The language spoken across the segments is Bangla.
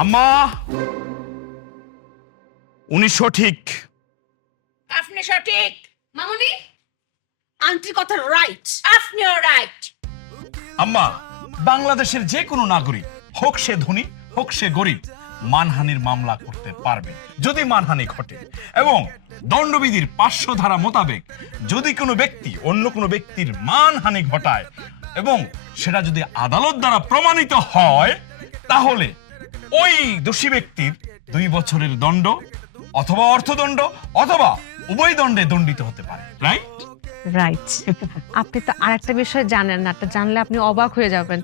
আম্মা, উনি সঠিক। আপনি সঠিক। মামুনি, আন্টির কথা রাইট। আপনিও রাইট। আম্মা, বাংলাদেশের যে কোনো নাগরিক হোক সে ধনী হোক সে গরিব মানহানির মামলা করতে পারবে যদি মানহানি ঘটে, এবং দণ্ডবিধির 500 ধারা মোতাবেক যদি কোনো ব্যক্তি অন্য কোনো ব্যক্তির মানহানি ঘটায় এবং সেটা যদি আদালত দ্বারা প্রমাণিত হয়, তাহলে ওই দোষী ব্যক্তির 2 বছরের দণ্ড অথবা অর্থদণ্ড অথবা উভয় দণ্ডে দণ্ডিত হতে পারে। রাইট? রাইট। আপনি তো আরেকটা বিষয় জানেন না, জানলে আপনি অবাক হয়ে যাবেন।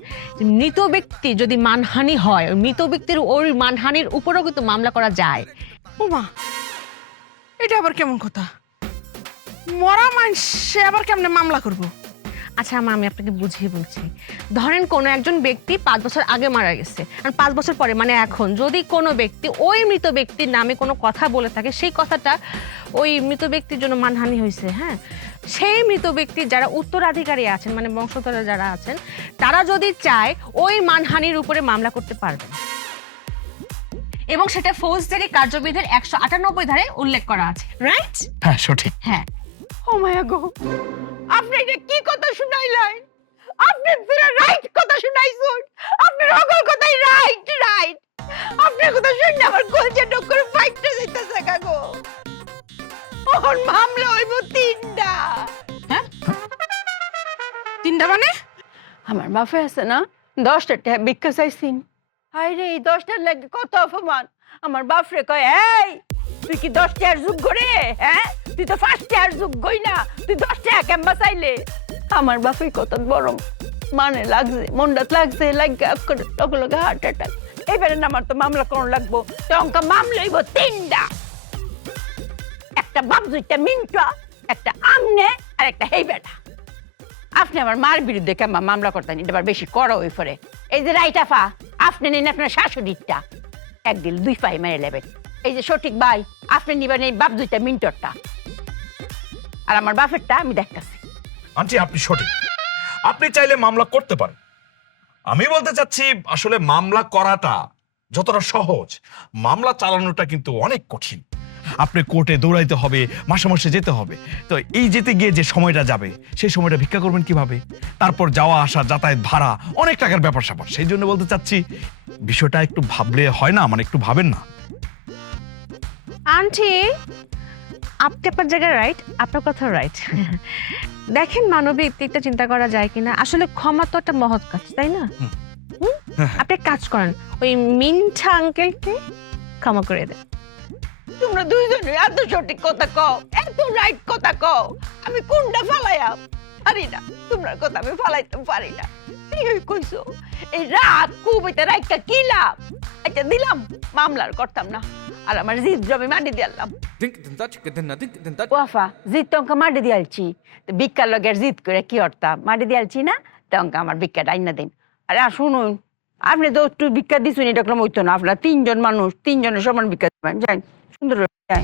মৃত ব্যক্তি যদি মানহানি হয়, মৃত ব্যক্তির ওই মানহানির উপরেও কিন্তু মামলা করা যায়। ওমা, এটা আবার কেমন কথা? মরা মানুষে আবার কেমনে মামলা করব? আচ্ছা আমি আপনাকে বুঝিয়ে বলছি। ধরেন কোনো একজন ব্যক্তি 5 বছর আগে মারা গেছে, আর 5 বছর পরে মানে এখন যদি কোনো ব্যক্তি ওই মৃত ব্যক্তির নামে কোনো কথা বলে থাকে, সেই কথাটা ওই মৃত ব্যক্তির জন্য মানহানি হয়েছে, হ্যাঁ, সেই মৃত ব্যক্তির যারা উত্তরাধিকারী আছেন মানে বংশধররা যারা আছেন, তারা যদি চায় ওই মানহানির উপরে মামলা করতে পারবেন, এবং সেটা ফৌজদারি কার্যবিধির 198 ধারায় উল্লেখ করা আছে। রাইট? হ্যাঁ, সঠিক। হ্যাঁ। ও মায়া গো, আপনি এটা কি কথা শুনাইলেন? আপনি পুরো রাইট কথা শুনাইছেন। আপনি রগল কথাই রাইট রাইট। আপনার কথা শুনে আমার কলজা ডক করে ফাইটটা যাইতাছে গো। ওর মামলা হইব 3টা। হ্যাঁ? 3টা মানে? আমার বাপে আছে না 10টা টাকা ভিক্ষা চাইছিন। হাই রে, এই 10টার লাগে কত অপমান। আমার বাপরে কয়, এই তুই কি 10 টাকার যোগ্য রে? হ্যাঁ, তুই তো 5 টাকার যোগ্যই না, তুই 10 টাকা কেমবা চাইলে? আমার বাপে কত বড় মানে লাগছে, মন্ডাত লাগছে, লাগে লগে লগে হার্ট অ্যাটাক। এবারে না আমার তো মামলা করুন লাগবো। তো অঙ্কা মামলা হইব 3টা, একটা বাপজুইটা মিন্টা, একটা আমনে আর একটা হেই বেটা। আপনি আমার মার বিরুদ্ধে কেমন মামলা করতেন, এটা আবার বেশি করা হয়ে পড়ে। এই যে রাইটাফা, আপনি নিন আপনার শাশুড়িটা, 1 দিল 2 পাই মেরে নেবেন। এই যে সঠিক ভাই, আপনি নিবেন এই বাপ 2টা মিন্টরটা, আর আমার বাপেরটা আমি দেখতেছি। আন্টি, আপনি সঠিক। আপনি চাইলে মামলা করতে পারেন। আমি বলতে চাচ্ছি আসলে মামলা করাটা যতটা সহজ, মামলা চালানোটা কিন্তু অনেক কঠিন। আপনি কোর্টে দৌড়াইতে হবে, মাসে মাসে যেতে হবে। তো এই যেতে গিয়ে যে সময়টা যাবে, সেই সময়টা ভিক্ষা করবেন কিভাবে? তারপর যাওয়া আসা, যাতায়াত ভাড়া, অনেক টাকার ব্যাপার স্যাপার। সেই জন্য বলতে চাচ্ছি বিষয়টা একটু ভাবলে হয় না? মানে একটু ভাবেন না? আন্টি, আপনি আপনার জায়গায় রাইট, আপনার কথা রাইট। দেখেন মানবিক দিকটা চিন্তা করা যায় কিনা। আসলে ক্ষমা তো একটা মহৎ কাজ, তাই না? আপনি এক কাজ করেন, ওই মিন্ঠা আঙ্কেলকে ক্ষমা করে দেন। তোমরা দুইজনে এত সঠিক কথা কও, এত রাইট কথা কও, আমি কোনটা ফালাইয়া পারি না। তোমরা কথা আমি ফালাইতে পারি না। এই কইছো এই রাত কুবইতে রাইটটা কি লাভ? এটা দিলাম, মামলার করতাম না, আর আমার জিদ জমি মাটি দিলাম। ওয়াফা, জিদ টঙ্কা মাটি দিয়ালছি, ভিক্ষার লগের জিদ করে কি হরতাম? মাটি দিয়ালছি না, টঙ্কা আমার ভিক্ষাটা আইনা দিন। আরে শুনুন, আপনি তো একটু ভিক্ষা দিচ্ছেন, এটা করলাম হইতো না। আপনার 3জন মানুষ, 3জনের সমান ভিক্ষা দিবেন। যাই সুন্দর যাই।